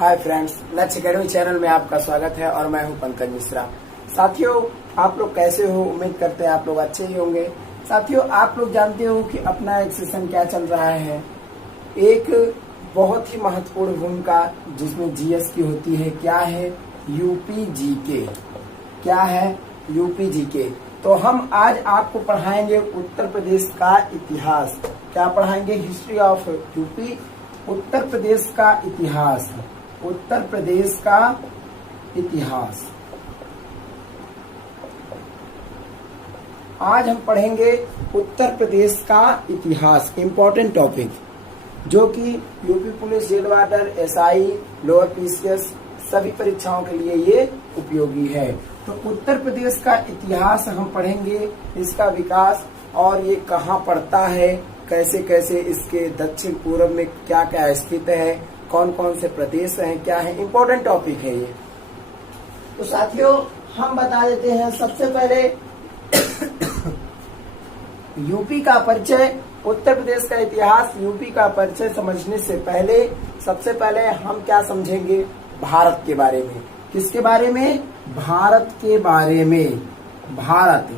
Hi friends, लक्ष्य academy channel में आपका स्वागत है और मैं हूं पंकज मिश्रा। साथियों, आप लोग कैसे हो? उम्मीद करते हैं आप लोग अच्छे ही होंगे। साथियों, आप लोग जानते हो कि अपना एक सेशन क्या चल रहा है। एक बहुत ही महत्वपूर्ण भूमिका जिसमें जीएस की होती है। क्या है? UP GK. क्या है? UP GK. तो हम आज आपको पढ़ाएंगे उत्तर प्रदेश का इतिहास। क्या पढ़ाएंगे? History of UP, Uttar Pradesh का इतिहास। उत्तर प्रदेश का इतिहास आज हम पढ़ेंगे उत्तर प्रदेश का इतिहास। इम्पोर्टेंट टॉपिक जो कि UP police, jail warder, SI, lower PCS सभी परीक्षाओं के लिए ये उपयोगी है। तो उत्तर प्रदेश का इतिहास हम पढ़ेंगे, इसका विकास और ये कहाँ पड़ता है, कैसे कैसे इसके दक्षिण पूर्व में क्या क्या स्थित है, कौन कौन से प्रदेश हैं, क्या है। इम्पोर्टेंट टॉपिक है ये। तो साथियों, हम बता देते हैं सबसे पहले यूपी का परिचय। उत्तर प्रदेश का इतिहास, यूपी का परिचय समझने से पहले सबसे पहले हम क्या समझेंगे? भारत के बारे में। किसके बारे में? भारत के बारे में। भारत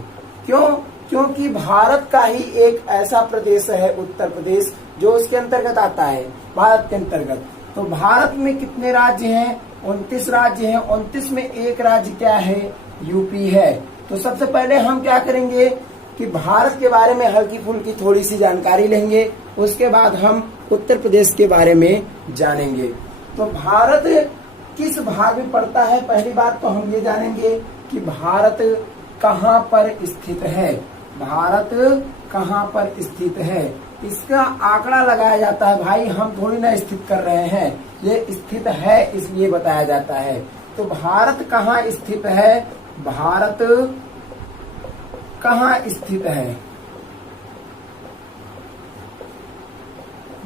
क्यों? क्योंकि भारत का ही एक ऐसा प्रदेश है उत्तर प्रदेश जो उसके अंतर्गत आता है, भारत के अंतर्गत। तो भारत में कितने राज्य हैं? 29 राज्य हैं। 29 में एक राज्य क्या है? यूपी है। तो सबसे पहले हम क्या करेंगे कि भारत के बारे में हल्की फुल्की थोड़ी सी जानकारी लेंगे, उसके बाद हम उत्तर प्रदेश के बारे में जानेंगे। तो भारत किस भाग में पड़ता है? पहली बात तो हम ये जानेंगे कि भारत कहाँ पर स्थित है। भारत कहाँ पर स्थित है, इसका आंकड़ा लगाया जाता है। भाई, हम थोड़ी ना स्थित कर रहे हैं, ये स्थित है इसलिए बताया जाता है। तो भारत कहाँ स्थित है? भारत कहाँ स्थित है?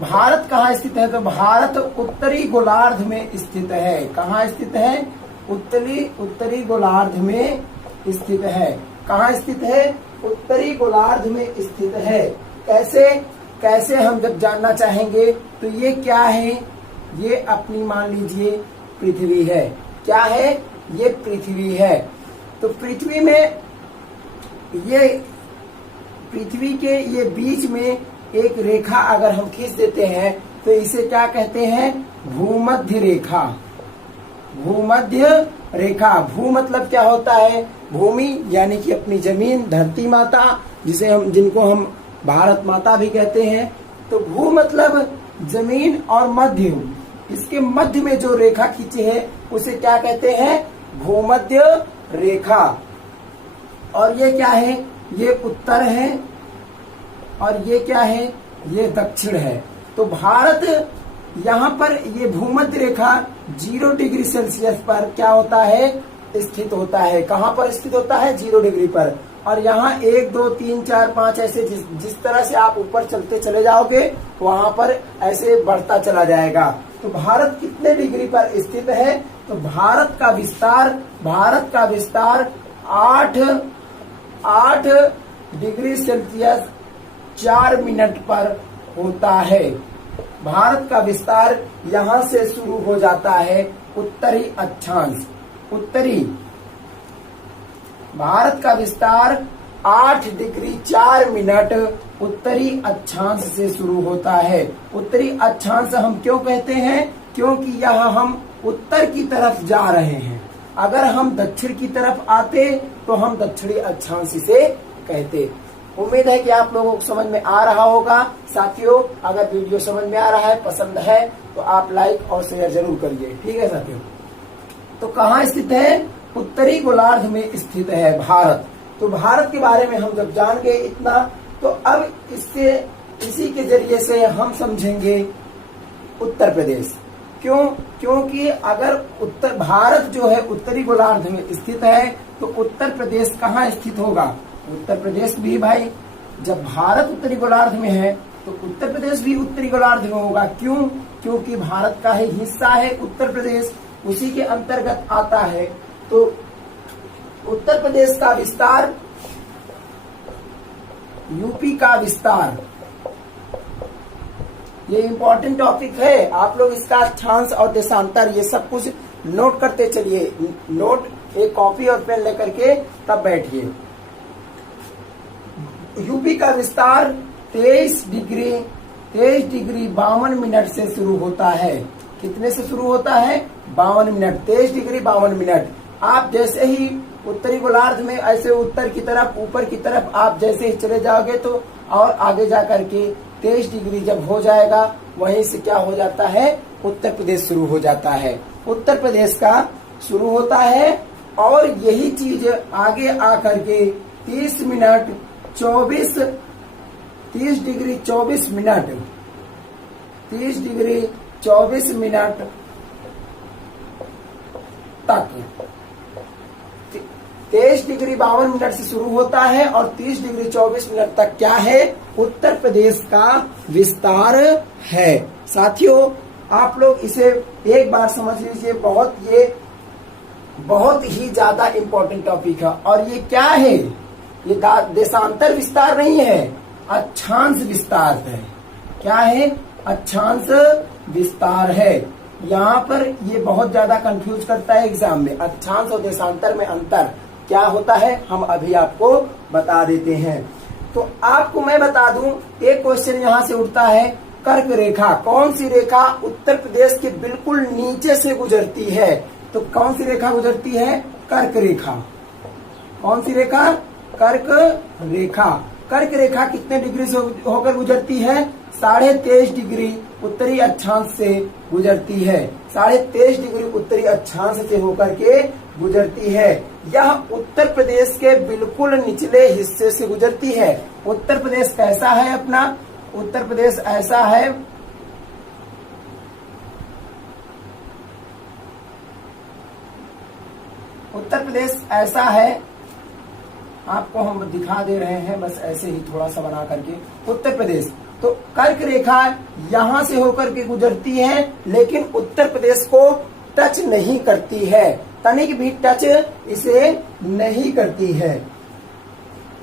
भारत कहाँ स्थित है? तो भारत उत्तरी गोलार्ध में स्थित है। कहाँ स्थित है? उत्तरी गोलार्ध में स्थित है। कहाँ स्थित है? उत्तरी गोलार्ध में स्थित है। कैसे हम जब जानना चाहेंगे तो ये क्या है? ये अपनी मान लीजिए पृथ्वी है। क्या है? ये पृथ्वी है। तो पृथ्वी में ये पृथ्वी के ये बीच में एक रेखा अगर हम खींच देते हैं तो इसे क्या कहते हैं? भूमध्य रेखा। भूमध्य रेखा। भू मतलब क्या होता है? भूमि यानी कि अपनी जमीन, धरती माता, जिनको हम भारत माता भी कहते हैं। तो भू मतलब जमीन और मध्य, इसके मध्य में जो रेखा खींची है उसे क्या कहते हैं? भूमध्य रेखा। और ये क्या है? ये उत्तर है और ये क्या है? ये दक्षिण है। तो भारत यहाँ पर ये भूमध्य रेखा 0 डिग्री सेल्सियस पर क्या होता है? स्थित होता है। कहाँ पर स्थित होता है? 0 डिग्री पर। और यहाँ 1, 2, 3, 4, 5 ऐसे जिस तरह से आप ऊपर चलते चले जाओगे वहां पर ऐसे बढ़ता चला जाएगा। तो भारत कितने डिग्री पर स्थित है? तो भारत का विस्तार 8 डिग्री सेल्सियस 4 मिनट पर होता है। भारत का विस्तार यहाँ से शुरू हो जाता है उत्तरी अक्षांश। भारत का विस्तार 8 डिग्री 4 मिनट उत्तरी अक्षांश से शुरू होता है। उत्तरी अक्षांश हम क्यों कहते हैं? क्योंकि यहाँ हम उत्तर की तरफ जा रहे हैं। अगर हम दक्षिण की तरफ आते तो हम दक्षिणी अक्षांश से कहते। उम्मीद है कि आप लोगों को समझ में आ रहा होगा। साथियों, अगर वीडियो समझ में आ रहा है, पसंद है तो आप लाइक और शेयर जरूर करिए। ठीक है साथियों? तो कहाँ स्थित है? उत्तरी गोलार्ध में स्थित है भारत। तो भारत के बारे में हम जब जान गए इतना, तो अब इसी के जरिए से हम समझेंगे उत्तर प्रदेश। क्यों? क्योंकि अगर भारत जो है उत्तरी गोलार्ध में स्थित है तो उत्तर प्रदेश कहाँ स्थित होगा? उत्तर प्रदेश भी भाई, जब भारत उत्तरी गोलार्ध में है तो उत्तर प्रदेश भी उत्तरी गोलार्ध में होगा। क्यों? क्योंकि भारत का ही हिस्सा है उत्तर प्रदेश, उसी के अंतर्गत आता है। तो उत्तर प्रदेश का विस्तार, यूपी का विस्तार ये इंपॉर्टेंट टॉपिक है, आप लोग इसका अक्षांश और देशांतर ये सब कुछ नोट करते चलिए। नोट, एक कॉपी और पेन लेकर के तब बैठिए। यूपी का विस्तार 23 डिग्री 52 से शुरू होता है। कितने से शुरू होता है? 52 मिनट, 23 डिग्री 52 मिनट। आप जैसे ही उत्तरी गोलार्ध में ऐसे उत्तर की तरफ, ऊपर की तरफ आप जैसे ही चले जाओगे तो और आगे जा करके 23 डिग्री जब हो जाएगा, वहीं से क्या हो जाता है? उत्तर प्रदेश शुरू हो जाता है। उत्तर प्रदेश का शुरू होता है और यही चीज आगे आकर के 30 डिग्री 24 मिनट तक 23 डिग्री 52 मिनट से शुरू होता है और 30 डिग्री 24 मिनट तक क्या है? उत्तर प्रदेश का विस्तार है। साथियों, आप लोग इसे एक बार समझ लीजिए, बहुत ही ज्यादा इंपॉर्टेंट टॉपिक है। और ये क्या है? ये देशांतर विस्तार नहीं है, अक्षांश विस्तार है। क्या है? अक्षांश विस्तार है। यहाँ पर ये बहुत ज्यादा कंफ्यूज करता है एग्जाम में। अक्षांश और देशांतर में अंतर क्या होता है, हम अभी आपको बता देते हैं। तो आपको मैं बता दूं, एक क्वेश्चन यहाँ से उठता है, कर्क रेखा, कौन सी रेखा उत्तर प्रदेश के बिल्कुल नीचे से गुजरती है? तो कौन सी रेखा गुजरती है? कर्क रेखा। कौन सी रेखा? कर्क रेखा। कर्क रेखा कितने डिग्री से होकर गुजरती है? 23.5 डिग्री उत्तरी अक्षांश से गुजरती है। 23.5 डिग्री उत्तरी अक्षांश से होकर के गुजरती है। यह उत्तर प्रदेश के बिल्कुल निचले हिस्से से गुजरती है। उत्तर प्रदेश कैसा है अपना? उत्तर प्रदेश ऐसा है, उत्तर प्रदेश ऐसा है, आपको हम दिखा दे रहे हैं बस ऐसे ही थोड़ा सा बना करके। उत्तर प्रदेश तो कर्क रेखा यहां से होकर के गुजरती है, लेकिन उत्तर प्रदेश को टच नहीं करती है, तनिक भी टच इसे नहीं करती है।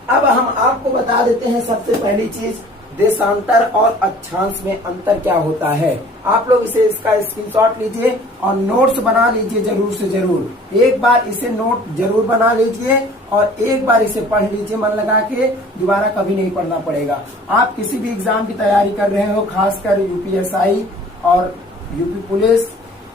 अब हम आपको बता देते हैं सबसे पहली चीज, देशांतर और अक्षांश में अंतर क्या होता है। आप लोग इसे इसका स्क्रीनशॉट लीजिए और नोट्स बना लीजिए जरूर से जरूर। एक बार इसे नोट जरूर बना लीजिए और एक बार इसे पढ़ लीजिए मन लगा के, दोबारा कभी नहीं पढ़ना पड़ेगा। आप किसी भी एग्जाम की तैयारी कर रहे हो, खासकर यूपीएसआई और यूपी पुलिस,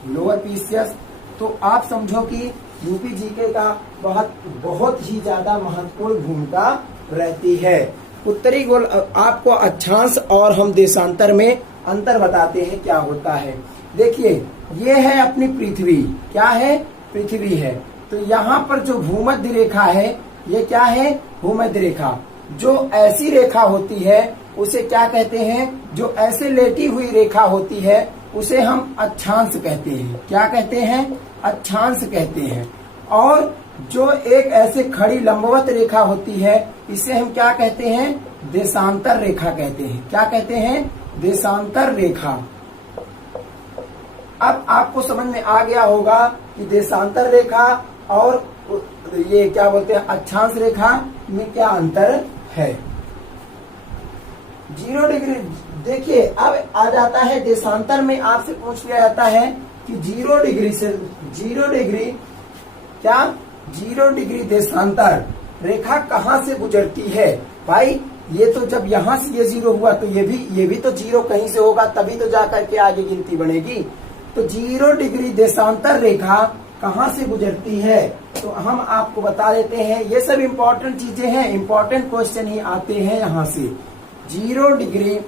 लोअर पीसीएस, तो आप समझो कि यूपी जीके का बहुत ही ज्यादा महत्वपूर्ण भूमिका रहती है। उत्तरी गोल आपको अक्षांश और हम देशांतर में अंतर बताते हैं क्या होता है। देखिए, ये है अपनी पृथ्वी। क्या है? पृथ्वी है। तो यहाँ पर जो भूमध्य रेखा है, ये क्या है? भूमध्य रेखा। जो ऐसी रेखा होती है उसे क्या कहते हैं? जो ऐसे लेटी हुई रेखा होती है उसे हम अक्षांश कहते हैं। क्या कहते हैं? अक्षांश कहते हैं। और जो एक ऐसे खड़ी लंबवत रेखा होती है, इसे हम क्या कहते हैं? देशांतर रेखा कहते हैं। क्या कहते हैं? देशांतर रेखा। अब आपको समझ में आ गया होगा कि देशांतर रेखा और ये क्या बोलते हैं, अक्षांश रेखा में क्या अंतर है। 0 डिग्री, देखिए अब आ जाता है देशांतर में, आपसे पूछ लिया जाता है कि 0 डिग्री से 0 डिग्री क्या 0 डिग्री देशांतर रेखा कहाँ से गुजरती है। भाई ये तो जब यहाँ से ये 0 हुआ तो ये भी तो 0 कहीं से होगा, तभी तो जाकर के आगे गिनती बनेगी। तो 0 डिग्री देशांतर रेखा कहाँ से गुजरती है, तो हम आपको बता देते हैं। ये सब इम्पोर्टेंट चीजें हैं, इम्पोर्टेंट क्वेश्चन ही आते हैं यहाँ से। 0 डिग्री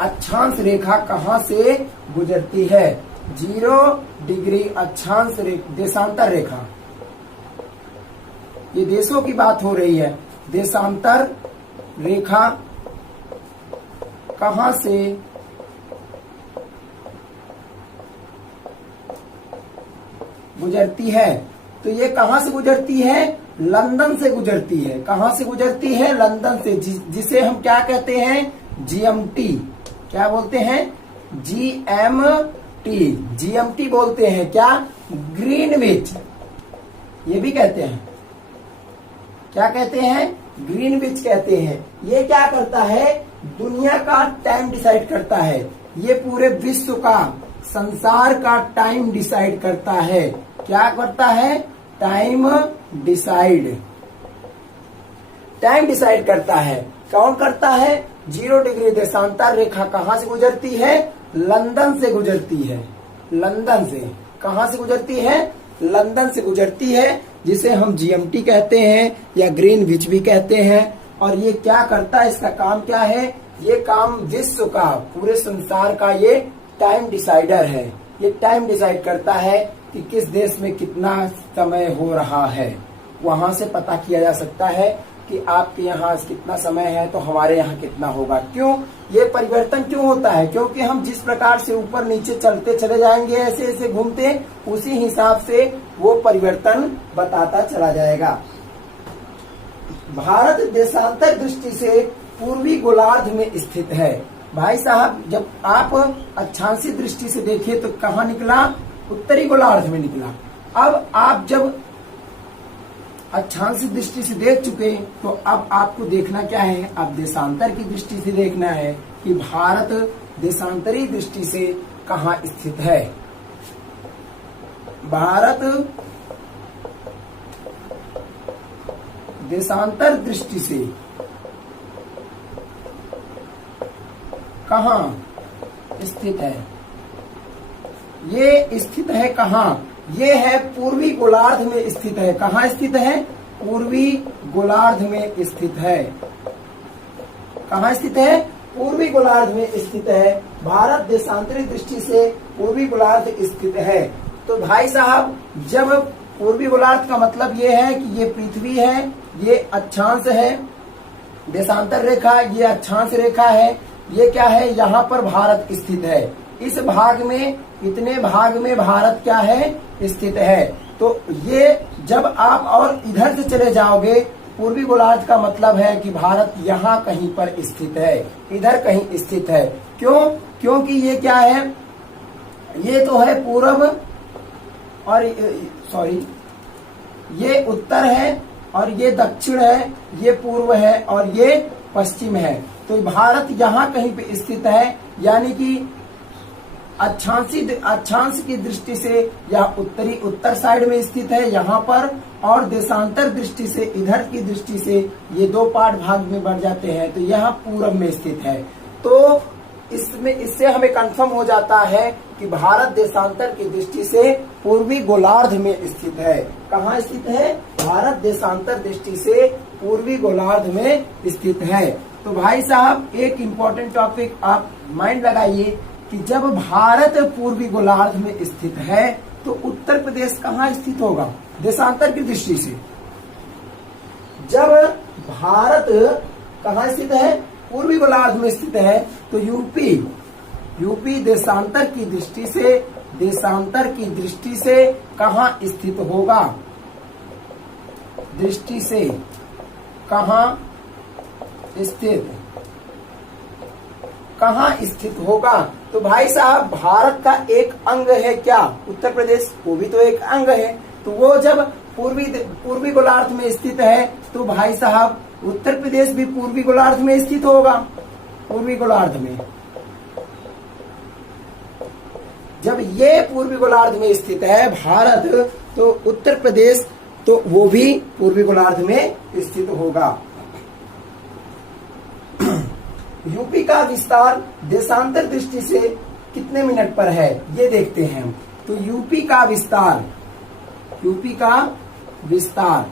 अक्षांश रेखा कहाँ से गुजरती है। 0 डिग्री अक्षांश देशांतर रेखा, ये देशों की बात हो रही है। देशांतर रेखा कहाँ से गुजरती है, तो ये कहाँ से गुजरती है? लंदन से गुजरती है। कहाँ से गुजरती है? लंदन से, जिसे हम क्या कहते हैं? जीएमटी। क्या बोलते हैं? जीएमटी। जीएमटी बोलते हैं। क्या? ग्रीनविच, ये भी कहते हैं। क्या कहते हैं? ग्रीनविच कहते हैं। ये क्या करता है? दुनिया का टाइम डिसाइड करता है, ये पूरे विश्व का, संसार का टाइम डिसाइड करता है। क्या करता है? टाइम डिसाइड करता है। कौन करता है? 0 डिग्री देशांतर रेखा कहां से गुजरती है? लंदन से गुजरती है। लंदन से। कहां से गुजरती है? लंदन से गुजरती है, जिसे हम जीएमटी कहते हैं या ग्रीनविच भी कहते हैं। और ये क्या करता है? इसका काम क्या है? ये काम विश्व का, पूरे संसार का ये टाइम डिसाइडर है। ये टाइम डिसाइड करता है कि किस देश में कितना समय हो रहा है। वहां से पता किया जा सकता है कि आपके यहाँ कितना समय है तो हमारे यहाँ कितना होगा। क्यों ये परिवर्तन क्यों होता है? क्योंकि हम जिस प्रकार से ऊपर नीचे चलते चले जाएंगे, ऐसे ऐसे घूमते, उसी हिसाब से वो परिवर्तन बताता चला जाएगा। भारत देशांतर दृष्टि से पूर्वी गोलार्ध में स्थित है। भाई साहब, जब आप अक्षांशीय दृष्टि से देखें तो कहाँ निकला? उत्तरी गोलार्ध में निकला। अब आप जब अक्षांशीय दृष्टि से देख चुके तो अब आपको देखना क्या है? अब देशांतर की दृष्टि से देखना है कि भारत देशांतरी दृष्टि से कहाँ स्थित है। भारत देशांतर दृष्टि से कहाँ स्थित है? ये स्थित है कहाँ? ये है पूर्वी गोलार्ध में स्थित है। कहाँ स्थित है? पूर्वी गोलार्ध में स्थित है। कहाँ स्थित है? पूर्वी गोलार्ध में स्थित है। भारत देशांतरी दृष्टि से पूर्वी गोलार्ध स्थित है। तो भाई साहब, जब पूर्वी गोलार्ध का मतलब ये है कि ये पृथ्वी है, ये अक्षांश है, देशांतर रेखा ये अक्षांश रेखा है, ये क्या है? यहाँ पर भारत स्थित है। इस भाग में, इतने भाग में भारत क्या है? स्थित है। तो ये जब आप और इधर से चले जाओगे, पूर्वी गोलार्ध का मतलब है कि भारत यहाँ कहीं पर स्थित है, इधर कहीं स्थित है। क्यों? क्योंकि ये क्या है? ये तो है पूर्व और ये उत्तर है और ये दक्षिण है, ये पूर्व है और ये पश्चिम है। तो भारत यहाँ कहीं पे स्थित है, यानी कि अक्षांश की दृष्टि से यह उत्तरी उत्तर साइड में स्थित है यहाँ पर, और देशांतर दृष्टि से, इधर की दृष्टि से ये दो पार्ट भाग में बढ़ जाते हैं, तो यह पूर्व में स्थित है। तो इससे हमें कंफर्म हो जाता है कि भारत देशांतर की दृष्टि से पूर्वी गोलार्ध में स्थित है। कहाँ स्थित है? भारत देशांतर दृष्टि से पूर्वी गोलार्ध में स्थित है। तो भाई साहब, एक इम्पोर्टेंट टॉपिक आप माइंड लगाइए कि जब भारत पूर्वी गोलार्ध में स्थित है तो उत्तर प्रदेश कहाँ स्थित होगा? देशांतर की दृष्टि से। जब भारत कहाँ स्थित है? पूर्वी गोलार्ध में स्थित है, तो यूपी देशांतर की दृष्टि से कहाँ स्थित होगा? दृष्टि से कहाँ स्थित होगा? तो भाई साहब, भारत का एक अंग है क्या? उत्तर प्रदेश, वो भी तो एक अंग है। तो वो जब पूर्वी गोलार्ध में स्थित है तो भाई साहब उत्तर प्रदेश भी पूर्वी गोलार्ध में स्थित होगा। पूर्वी गोलार्ध में जब ये पूर्वी गोलार्ध में स्थित है भारत, तो उत्तर प्रदेश तो वो भी पूर्वी गोलार्ध में स्थित होगा। यूपी का विस्तार देशांतर दृष्टि से कितने मिनट पर है, ये देखते हैं हम। तो यूपी का विस्तार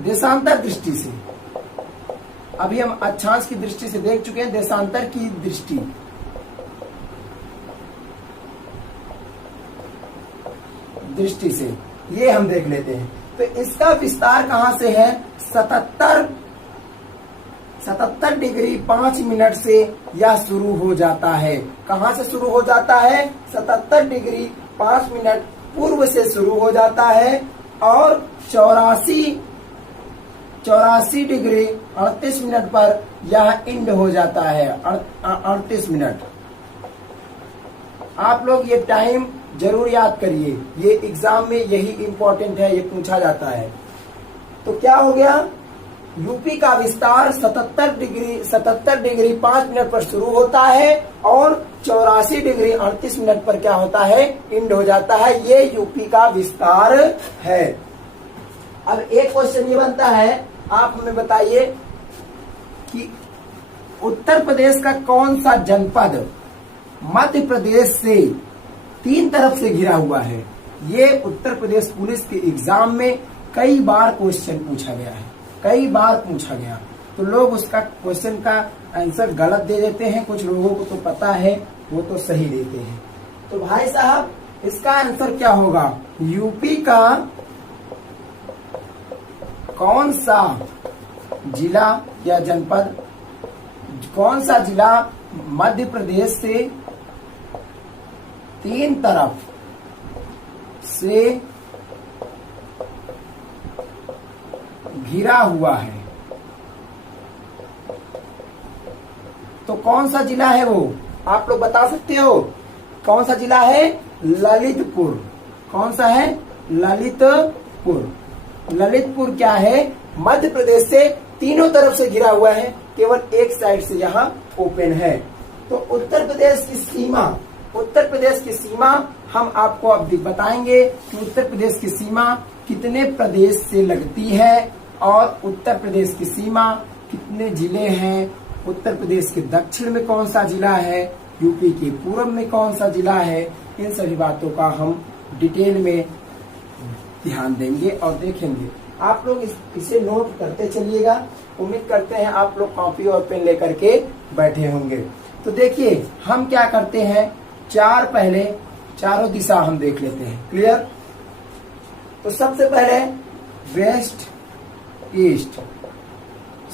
देशांतर दृष्टि से, अभी हम अक्षांश की दृष्टि से देख चुके हैं, देशांतर की दृष्टि से ये हम देख लेते हैं। तो इसका विस्तार कहां से है? 77 डिग्री 5 मिनट से यह शुरू हो जाता है। कहां से शुरू हो जाता है? 77 डिग्री 5 मिनट पूर्व से शुरू हो जाता है और 84 डिग्री 38 मिनट पर यह एंड हो जाता है। 38 मिनट। आप लोग ये टाइम जरूर याद करिए, ये एग्जाम में यही इंपॉर्टेंट है, ये पूछा जाता है। तो क्या हो गया? यूपी का विस्तार 77 डिग्री 5 मिनट पर शुरू होता है और 84 डिग्री 38 मिनट पर क्या होता है, एंड हो जाता है। ये यूपी का विस्तार है। अब एक क्वेश्चन ये बनता है, आप हमें बताइए कि उत्तर प्रदेश का कौन सा जनपद मध्य प्रदेश से 3 तरफ से घिरा हुआ है। ये उत्तर प्रदेश पुलिस के एग्जाम में कई बार क्वेश्चन पूछा गया है, कई बार पूछा गया। तो लोग उसका क्वेश्चन का आंसर गलत दे देते हैं, कुछ लोगों को तो पता है वो तो सही देते हैं। तो भाई साहब इसका आंसर क्या होगा, यूपी का कौन सा जिला या जनपद, कौन सा जिला मध्य प्रदेश से 3 तरफ से घिरा हुआ है। तो कौन सा जिला है वो, आप लोग बता सकते हो। कौन सा जिला है, ललितपुर। कौन सा है, ललितपुर। ललितपुर क्या है, मध्य प्रदेश से तीनों तरफ से घिरा हुआ है, केवल एक साइड से यहाँ ओपन है। तो उत्तर प्रदेश की सीमा, उत्तर प्रदेश की सीमा हम आपको अब बताएंगे कि उत्तर प्रदेश की सीमा कितने प्रदेश से लगती है और उत्तर प्रदेश की सीमा कितने जिले हैं। उत्तर प्रदेश के दक्षिण में कौन सा जिला है, यूपी के पूर्व में कौन सा जिला है, इन सभी बातों का हम डिटेल में ध्यान देंगे और देखेंगे। आप लोग इसे नोट करते चलिएगा। उम्मीद करते हैं आप लोग कॉपी और पेन लेकर के बैठे होंगे। तो देखिए हम क्या करते हैं, पहले चारों दिशा हम देख लेते हैं। क्लियर। तो सबसे पहले west, east,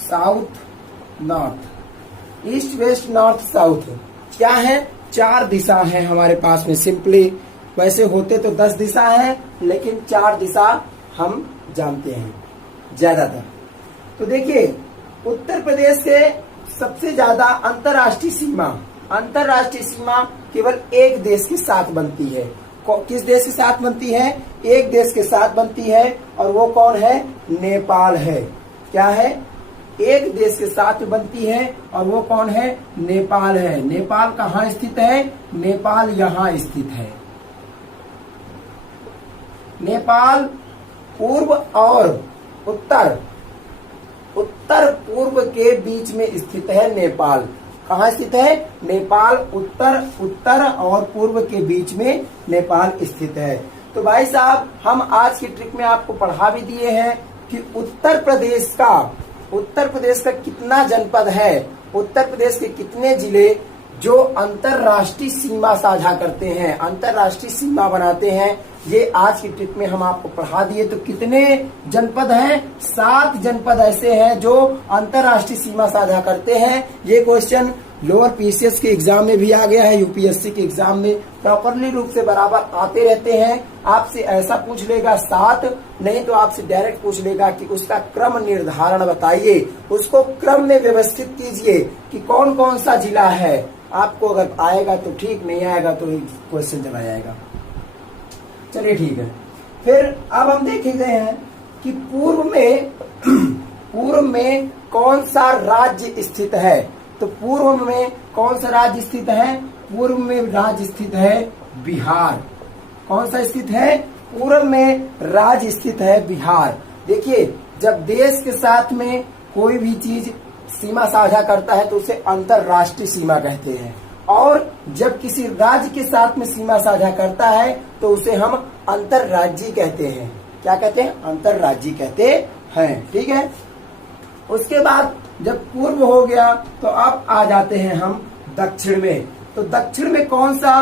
south, north. East, west, north, south क्या है, 4 दिशा है हमारे पास में। सिंपली वैसे होते तो 10 दिशा है, लेकिन 4 दिशा हम जानते हैं ज्यादातर। तो देखिए उत्तर प्रदेश के सबसे ज्यादा अंतर्राष्ट्रीय सीमा केवल एक देश के साथ बनती है। किस देश के साथ बनती है, एक देश के साथ बनती है, और वो कौन है, नेपाल है। क्या है, एक देश के साथ बनती है और वो कौन है, नेपाल है। नेपाल कहाँ स्थित है, नेपाल यहाँ स्थित है। नेपाल पूर्व और उत्तर पूर्व के बीच में स्थित है नेपाल। कहाँ स्थित है, नेपाल उत्तर और पूर्व के बीच में नेपाल स्थित है। तो भाई साहब हम आज की ट्रिक में आपको पढ़ा भी दिए हैं कि उत्तर प्रदेश का कितना जनपद है, उत्तर प्रदेश के कितने जिले जो अंतरराष्ट्रीय सीमा साझा करते हैं, अंतरराष्ट्रीय सीमा बनाते हैं, ये आज की ट्रिक में हम आपको पढ़ा दिए। तो कितने जनपद हैं, 7 जनपद ऐसे हैं जो अंतरराष्ट्रीय सीमा साझा करते हैं। ये क्वेश्चन लोअर पीसीएस के एग्जाम में भी आ गया है, यूपीएससी के एग्जाम में प्रॉपरली रूप से बराबर आते रहते हैं। आपसे ऐसा पूछ लेगा 7, नहीं तो आपसे डायरेक्ट पूछ लेगा कि उसका क्रम निर्धारण बताइए, उसको क्रम में व्यवस्थित कीजिए कि कौन कौन सा जिला है। आपको अगर आएगा तो ठीक, नहीं आएगा तो क्वेश्चन चला जाएगा। चलिए ठीक है। फिर अब हम देखेंगे हैं कि पूर्व में कौन सा राज्य स्थित है। तो पूर्व में कौन सा राज्य स्थित है, पूर्व में राज्य स्थित है बिहार। कौन सा स्थित है, पूर्व में राज्य स्थित है बिहार। देखिए जब देश के साथ में कोई भी चीज सीमा साझा करता है तो उसे अंतरराष्ट्रीय सीमा कहते हैं, और जब किसी राज्य के साथ में सीमा साझा करता है तो उसे हम अंतरराज्यीय कहते हैं। क्या कहते हैं, अंतरराज्यीय कहते हैं। ठीक है। उसके बाद जब पूर्व हो गया तो अब आ जाते हैं हम दक्षिण में। तो दक्षिण में कौन सा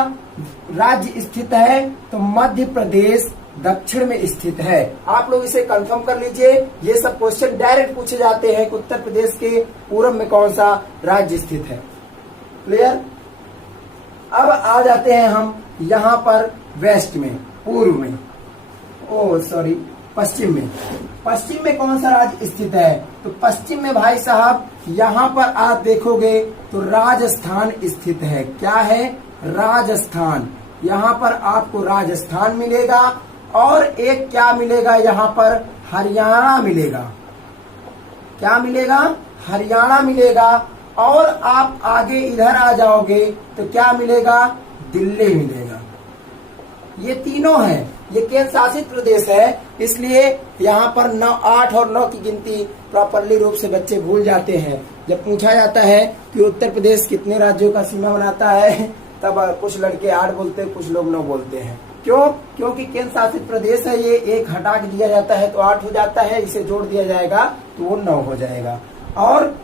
राज्य स्थित है, तो मध्य प्रदेश दक्षिण में स्थित है। आप लोग इसे कंफर्म कर लीजिए। ये सब क्वेश्चन डायरेक्ट पूछे जाते हैं कि उत्तर प्रदेश के पूर्व में कौन सा राज्य स्थित है। क्लियर। अब आ जाते हैं हम यहाँ पर वेस्ट में, पूर्व में, पश्चिम में। पश्चिम में कौन सा राज्य स्थित है, तो पश्चिम में भाई साहब यहाँ पर आप देखोगे तो राजस्थान स्थित है। क्या है, राजस्थान। यहाँ पर आपको राजस्थान मिलेगा और एक क्या मिलेगा, यहाँ पर हरियाणा मिलेगा। क्या मिलेगा? हरियाणा मिलेगा। और आप आगे इधर आ जाओगे तो क्या मिलेगा? दिल्ली मिलेगा। ये तीनों हैं, ये केंद्र शासित प्रदेश है, इसलिए यहाँ पर 9, 8 और 9 की गिनती प्रॉपरली रूप से बच्चे भूल जाते हैं। जब पूछा जाता है कि उत्तर प्रदेश कितने राज्यों का सीमा बनाता है, तब कुछ लड़के 8 बोलते हैं, कुछ लोग 9 बोलते हैं। क्यों? क्योंकि केंद्र शासित प्रदेश है, ये एक हटा के दिया जाता है तो 8 हो जाता है, इसे जोड़ दिया जाएगा तो वो 9 हो जाएगा। और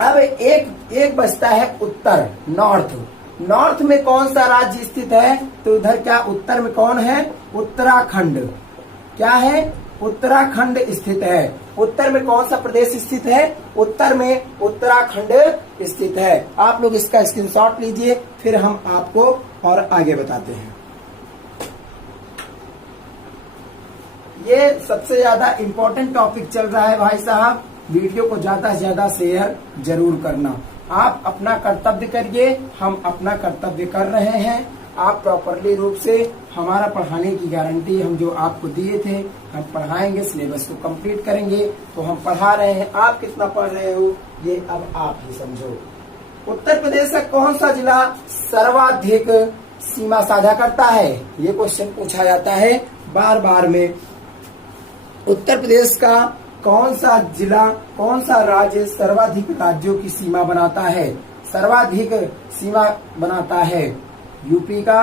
अब एक बचता है उत्तर, नॉर्थ। नॉर्थ में कौन सा राज्य स्थित है? तो इधर क्या उत्तर में कौन है? उत्तराखंड। क्या है? उत्तराखंड स्थित है। उत्तर में कौन सा प्रदेश स्थित है? उत्तर में उत्तराखंड स्थित है। आप लोग इसका स्क्रीनशॉट लीजिए, फिर हम आपको और आगे बताते हैं। ये सबसे ज्यादा इम्पोर्टेंट टॉपिक चल रहा है भाई साहब, वीडियो को ज्यादा से ज्यादा शेयर जरूर करना। आप अपना कर्तव्य करिए, हम अपना कर्तव्य कर रहे हैं। आप प्रॉपरली रूप से हमारा पढ़ाने की गारंटी हम जो आपको दिए थे, हम पढ़ाएंगे, सिलेबस को कंप्लीट करेंगे। तो हम पढ़ा रहे हैं, आप कितना पढ़ रहे हो ये अब आप ही समझो। उत्तर प्रदेश का कौन सा जिला सर्वाधिक सीमा साझा करता है? ये क्वेश्चन पूछा जाता है बार बार में। उत्तर प्रदेश का कौन सा जिला, कौन सा राज्य सर्वाधिक राज्यों की सीमा बनाता है? सर्वाधिक सीमा बनाता है यूपी का।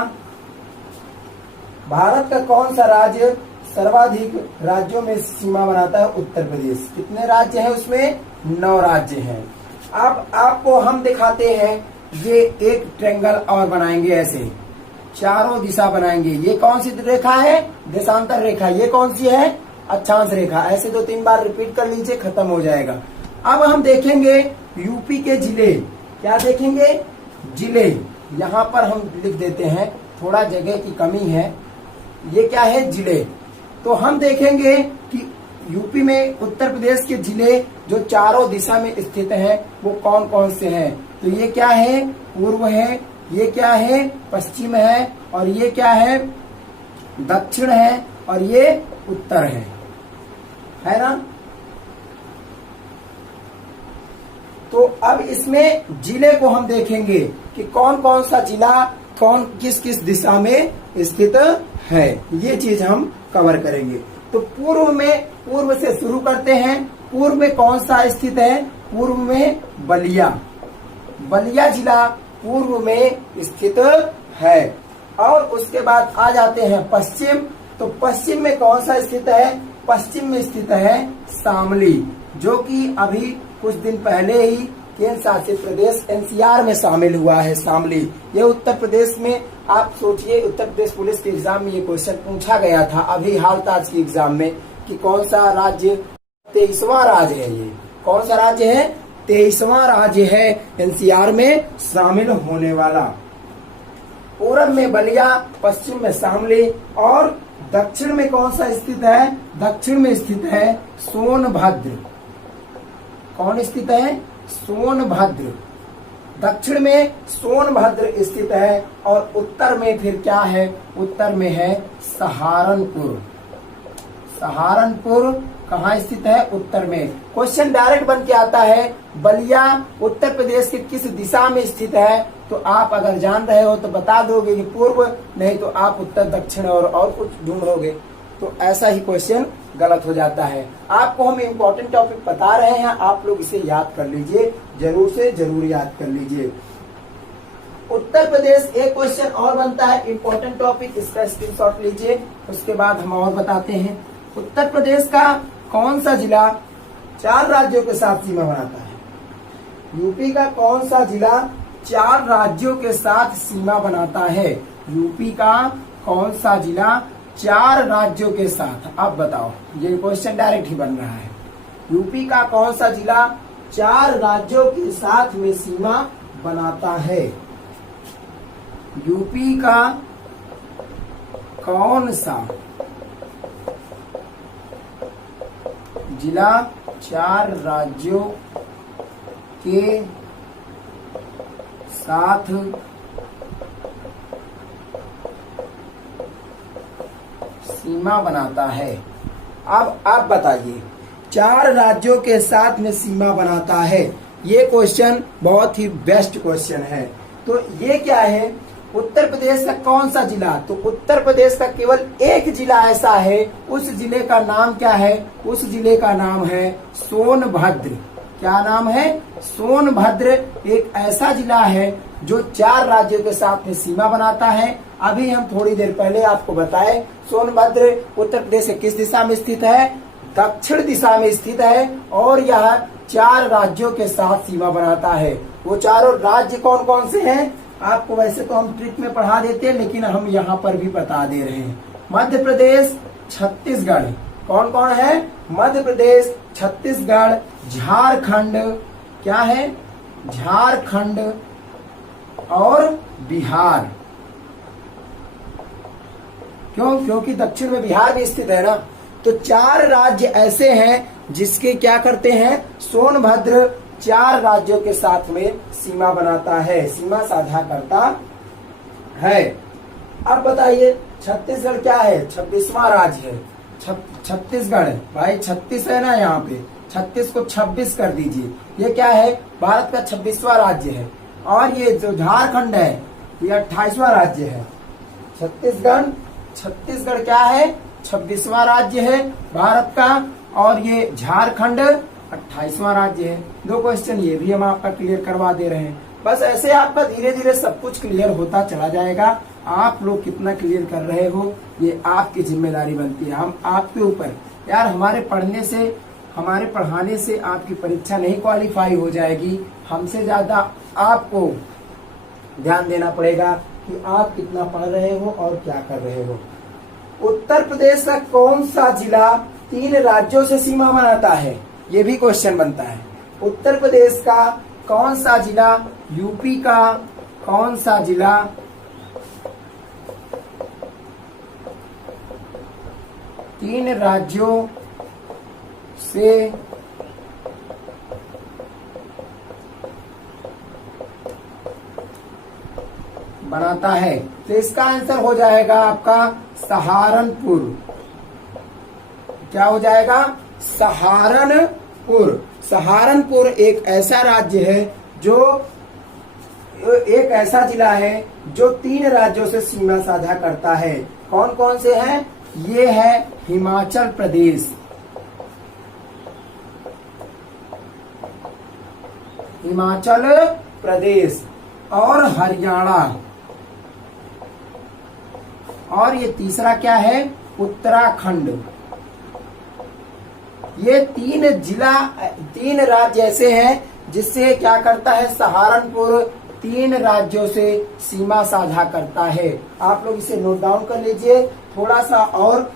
भारत का कौन सा राज्य सर्वाधिक राज्यों में सीमा बनाता है? उत्तर प्रदेश। कितने राज्य हैं उसमें? 9 राज्य हैं। अब आपको हम दिखाते हैं, ये एक ट्रायंगल और बनाएंगे, ऐसे चारों दिशा बनाएंगे। ये कौन सी रेखा है? देशांतर रेखा। ये कौन सी है? अक्षांश रेखा। ऐसे 2-3 बार रिपीट कर लीजिए, खत्म हो जाएगा। अब हम देखेंगे यूपी के जिले। क्या देखेंगे? जिले। यहाँ पर हम लिख देते हैं, थोड़ा जगह की कमी है। ये क्या है? जिले। तो हम देखेंगे कि यूपी में उत्तर प्रदेश के जिले जो चारों दिशा में स्थित हैं वो कौन कौन से हैं। तो ये क्या है? पूर्व है, ये क्या है? पश्चिम है, और ये क्या है? दक्षिण है, और ये उत्तर है ना। तो अब इसमें जिले को हम देखेंगे कि कौन कौन सा जिला कौन किस किस दिशा में स्थित है, ये चीज हम कवर करेंगे। तो पूर्व से शुरू करते हैं। पूर्व में कौन सा स्थित है? पूर्व में बलिया। बलिया जिला पूर्व में स्थित है। और उसके बाद आ जाते हैं पश्चिम। तो पश्चिम में कौन सा स्थित है? पश्चिम में स्थित है शामली, जो कि अभी कुछ दिन पहले ही केंद्र शासित प्रदेश एनसीआर में शामिल हुआ है। शामली ये उत्तर प्रदेश में, आप सोचिए उत्तर प्रदेश पुलिस के एग्जाम में ये क्वेश्चन पूछा गया था अभी हाल ताज की एग्जाम में कि कौन सा राज्य 23वां राज्य है। ये कौन सा राज्य है? 23वां राज्य है एनसीआर में शामिल होने वाला। पूरब में बलिया, पश्चिम में शामली, और दक्षिण में कौन सा स्थित है? दक्षिण में स्थित है सोनभद्र। कौन स्थित है? सोनभद्र। दक्षिण में सोनभद्र स्थित है। और उत्तर में फिर क्या है? उत्तर में है सहारनपुर। सहारनपुर कहाँ स्थित है? उत्तर में। क्वेश्चन डायरेक्ट बन के आता है, बलिया उत्तर प्रदेश के किस दिशा में स्थित है? तो आप अगर जान रहे हो तो बता दोगे कि पूर्व, नहीं तो आप उत्तर, दक्षिण और कुछ ढूंढोगे। तो ऐसा ही क्वेश्चन गलत हो जाता है। आपको हम इम्पोर्टेंट टॉपिक बता रहे हैं, आप लोग इसे याद कर लीजिए, जरूर से जरूर याद कर लीजिए। उत्तर प्रदेश एक क्वेश्चन और बनता है इम्पोर्टेंट टॉपिक, इसका स्क्रीनशॉट लीजिए, उसके बाद हम और बताते हैं। उत्तर प्रदेश का कौन सा जिला 4 राज्यों के साथ सीमा बनाता है? यूपी का कौन सा जिला 4 राज्यों के साथ सीमा बनाता है? यूपी का कौन सा जिला 4 राज्यों के साथ? अब बताओ, ये क्वेश्चन डायरेक्ट ही बन रहा है। यूपी का कौन सा जिला 4 राज्यों के साथ में सीमा बनाता है? यूपी का कौन सा जिला 4 राज्यों के साथ सीमा बनाता है? अब आप बताइए, 4 राज्यों के साथ में सीमा बनाता है। ये क्वेश्चन बहुत ही बेस्ट क्वेश्चन है। तो ये क्या है, उत्तर प्रदेश का कौन सा जिला, तो उत्तर प्रदेश का केवल एक जिला ऐसा है, उस जिले का नाम क्या है, उस जिले का नाम है सोनभद्र। क्या नाम है, सोनभद्र एक ऐसा जिला है जो 4 राज्यों के साथ में सीमा बनाता है। अभी हम थोड़ी देर पहले आपको बताए सोनभद्र उत्तर प्रदेश के किस दिशा में स्थित है, दक्षिण दिशा में स्थित है और यह 4 राज्यों के साथ सीमा बनाता है। वो चारों राज्य कौन कौन से हैं, आपको वैसे तो हम ट्रिक में पढ़ा देते हैं लेकिन हम यहाँ पर भी बता दे रहे हैं। मध्य प्रदेश, छत्तीसगढ़, कौन कौन है, मध्य प्रदेश, छत्तीसगढ़, झारखंड, क्या है, झारखंड और बिहार। क्यों, क्योंकि दक्षिण में बिहार भी स्थित है ना। तो 4 राज्य ऐसे हैं जिसके क्या करते हैं, सोनभद्र 4 राज्यों के साथ में सीमा बनाता है, सीमा साझा करता है। अब बताइए छत्तीसगढ़ क्या है, 26वां राज्य है। छत्तीसगढ़ भाई 36 है ना, यहाँ पे 36 को 26 कर दीजिए। ये क्या है, भारत का 26वां राज्य है। और ये जो झारखंड है ये 28वां राज्य है। छत्तीसगढ़ क्या है, 26वां राज्य है भारत का, और ये झारखंड 28वां राज्य है। 2 क्वेश्चन ये भी हम आपका क्लियर करवा दे रहे हैं। बस ऐसे आपका धीरे धीरे सब कुछ क्लियर होता चला जाएगा। आप लोग कितना क्लियर कर रहे हो ये आपकी जिम्मेदारी बनती है, हम आपके ऊपर। यार हमारे पढ़ने से, हमारे पढ़ाने से आपकी परीक्षा नहीं क्वालिफाई हो जाएगी, हमसे ज्यादा आपको ध्यान देना पड़ेगा कि आप कितना पढ़ रहे हो और क्या कर रहे हो। उत्तर प्रदेश का कौन सा जिला 3 राज्यों से सीमा बनाता है, ये भी क्वेश्चन बनता है। उत्तर प्रदेश का कौन सा जिला, यूपी का कौन सा जिला 3 राज्यों से बनाता है, तो इसका आंसर हो जाएगा आपका सहारनपुर। क्या हो जाएगा, सहारनपुर। सहारनपुर एक ऐसा राज्य है जो, एक ऐसा जिला है जो 3 राज्यों से सीमा साझा करता है। कौन कौन से हैं, ये है हिमाचल प्रदेश, हिमाचल प्रदेश और हरियाणा, और ये तीसरा क्या है, उत्तराखंड। ये 3 राज्य ऐसे हैं जिससे क्या करता है, सहारनपुर 3 राज्यों से सीमा साझा करता है। आप लोग इसे नोट डाउन कर लीजिए। थोड़ा सा और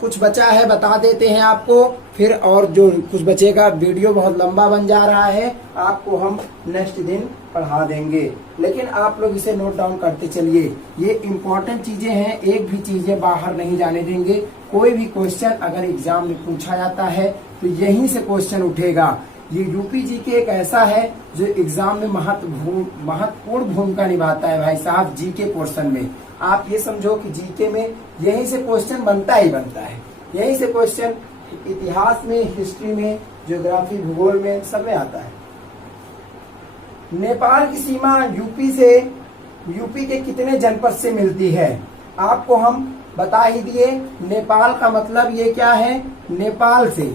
कुछ बचा है बता देते हैं आपको, फिर और जो कुछ बचेगा, वीडियो बहुत लंबा बन जा रहा है, आपको हम नेक्स्ट दिन पढ़ा देंगे, लेकिन आप लोग इसे नोट डाउन करते चलिए। ये इम्पोर्टेंट चीजें हैं, एक भी चीजें बाहर नहीं जाने देंगे। कोई भी क्वेश्चन अगर एग्जाम में पूछा जाता है तो यहीं से क्वेश्चन उठेगा। ये यूपी जीके एक ऐसा है जो एग्जाम में महत्वपूर्ण भूमिका निभाता है भाई साहब, जीके पोर्शन में। आप ये समझो कि जीके में यहीं से क्वेश्चन बनता ही बनता है, यहीं से क्वेश्चन इतिहास में, हिस्ट्री में, ज्योग्राफी, भूगोल में, सब में आता है। नेपाल की सीमा यूपी के कितने जनपद से मिलती है, आपको हम बता ही दिए। नेपाल का मतलब ये क्या है, नेपाल से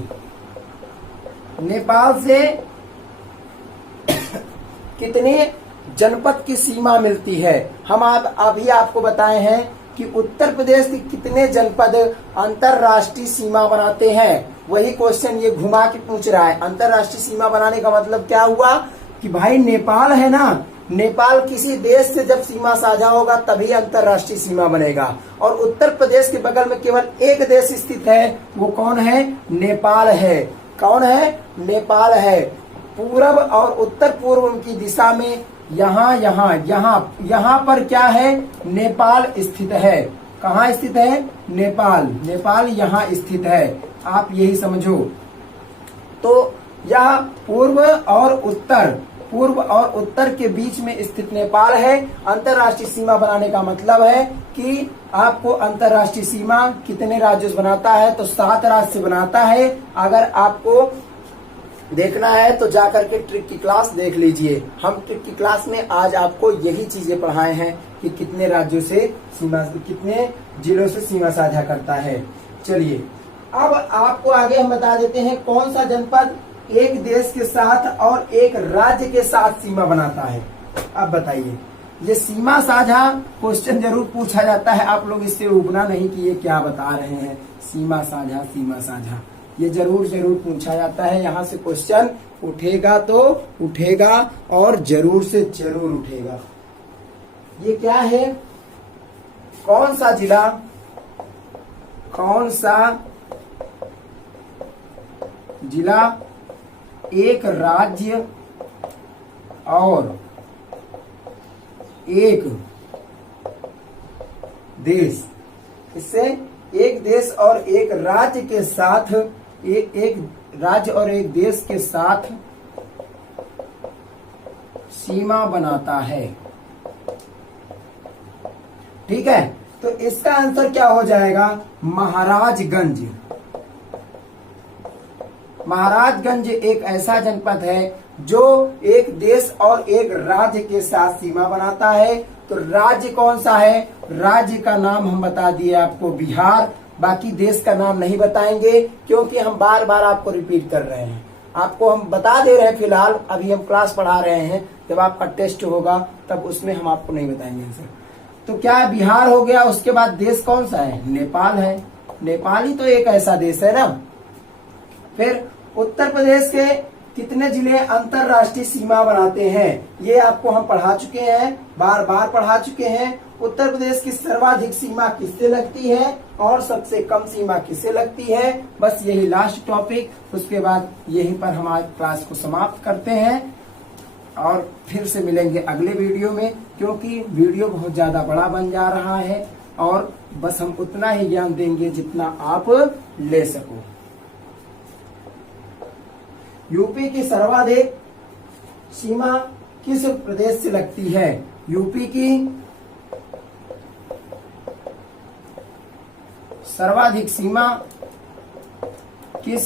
कितने जनपद की सीमा मिलती है। हम अभी आपको बताए हैं कि उत्तर प्रदेश के कितने जनपद अंतरराष्ट्रीय सीमा बनाते हैं। वही क्वेश्चन ये घुमा के पूछ रहा है। अंतरराष्ट्रीय सीमा बनाने का मतलब क्या हुआ कि भाई नेपाल है ना, नेपाल किसी देश से जब सीमा साझा होगा तभी अंतरराष्ट्रीय सीमा बनेगा। और उत्तर प्रदेश के बगल में केवल एक देश स्थित है, वो कौन है, नेपाल है। कौन है, नेपाल है। पूरब और उत्तर पूर्व की दिशा में यहाँ पर क्या है, नेपाल स्थित है। कहाँ स्थित है, नेपाल यहाँ स्थित है। आप यही समझो। तो यह पूर्व और उत्तर पूर्व और उत्तर के बीच में स्थित नेपाल है। अंतरराष्ट्रीय सीमा बनाने का मतलब है कि आपको अंतरराष्ट्रीय सीमा कितने राज्यों से बनाता है, तो 7 राज्य से बनाता है। अगर आपको देखना है तो जाकर के ट्रिक की क्लास देख लीजिए। हम ट्रिक की क्लास में आज आपको यही चीजें पढ़ाए हैं कि कितने राज्यों से सीमा, कितने जिलों से सीमा साझा करता है। चलिए अब आपको आगे हम बता देते हैं कौन सा जनपद एक देश के साथ और एक राज्य के साथ सीमा बनाता है। अब बताइए, ये सीमा साझा क्वेश्चन जरूर पूछा जाता है, आप लोग इससे उबना नहीं कि ये क्या बता रहे हैं। सीमा साझा ये जरूर पूछा जाता है। यहाँ से क्वेश्चन उठेगा तो उठेगा और जरूर से जरूर उठेगा। ये क्या है, कौन सा जिला, कौन सा जिला एक राज्य और एक देश, इससे एक देश और एक राज्य के साथ, एक राज्य और एक देश के साथ सीमा बनाता है। ठीक है, तो इसका आंसर क्या हो जाएगा, महाराजगंज। महाराजगंज एक ऐसा जनपद है जो एक देश और एक राज्य के साथ सीमा बनाता है। तो राज्य कौन सा है, राज्य का नाम हम बता दिए आपको बिहार, बाकी देश का नाम नहीं बताएंगे क्योंकि हम बार बार आपको रिपीट कर रहे हैं। आपको हम बता दे रहे हैं, फिलहाल अभी हम क्लास पढ़ा रहे हैं, जब आपका टेस्ट होगा तब उसमें हम आपको नहीं बताएंगे आंसर। तो क्या है, बिहार हो गया, उसके बाद देश कौन सा है, नेपाल है। नेपाल ही तो एक ऐसा देश है ना। फिर उत्तर प्रदेश के कितने जिले अंतरराष्ट्रीय सीमा बनाते हैं, ये आपको हम पढ़ा चुके हैं, बार बार पढ़ा चुके हैं। उत्तर प्रदेश की सर्वाधिक सीमा किससे लगती है और सबसे कम सीमा किससे लगती है, बस यही लास्ट टॉपिक। उसके बाद यहीं पर हम आज क्लास को समाप्त करते हैं और फिर से मिलेंगे अगले वीडियो में, क्योंकि वीडियो बहुत ज्यादा बड़ा बन जा रहा है और बस हम उतना ही ज्ञान देंगे जितना आप ले सको। यूपी की सर्वाधिक सीमा किस प्रदेश से लगती है, यूपी की सर्वाधिक सीमा किस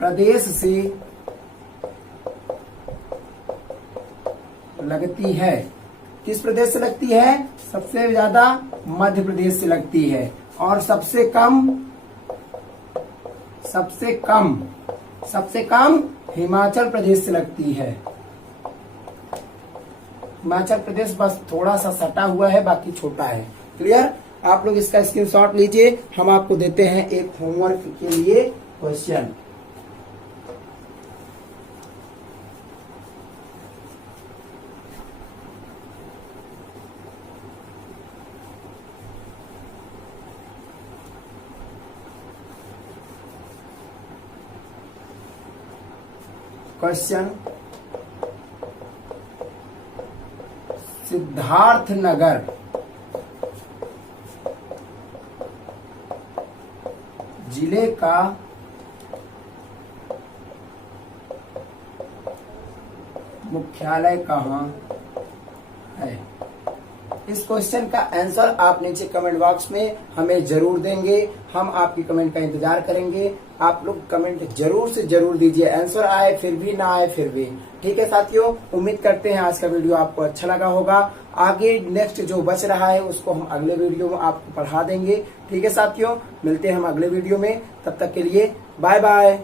प्रदेश से लगती है, किस प्रदेश से लगती है, सबसे ज्यादा मध्य प्रदेश से लगती है और सबसे कम हिमाचल प्रदेश से लगती है। हिमाचल प्रदेश बस थोड़ा सा सटा हुआ है, बाकी छोटा है। क्लियर, आप लोग इसका स्क्रीनशॉट लीजिए। हम आपको देते हैं एक होमवर्क के लिए क्वेश्चन। क्वेश्चन, सिद्धार्थनगर जिले का मुख्यालय कहाँ है। इस क्वेश्चन का आंसर आप नीचे कमेंट बॉक्स में हमें जरूर देंगे, हम आपकी कमेंट का इंतजार करेंगे। आप लोग कमेंट जरूर से जरूर दीजिए, आंसर आए फिर भी ना आए फिर भी। ठीक है साथियों, उम्मीद करते हैं आज का वीडियो आपको अच्छा लगा होगा। आगे नेक्स्ट जो बच रहा है उसको हम अगले वीडियो में आपको पढ़ा देंगे। ठीक है साथियों, मिलते हैं हम अगले वीडियो में, तब तक के लिए बाय बाय।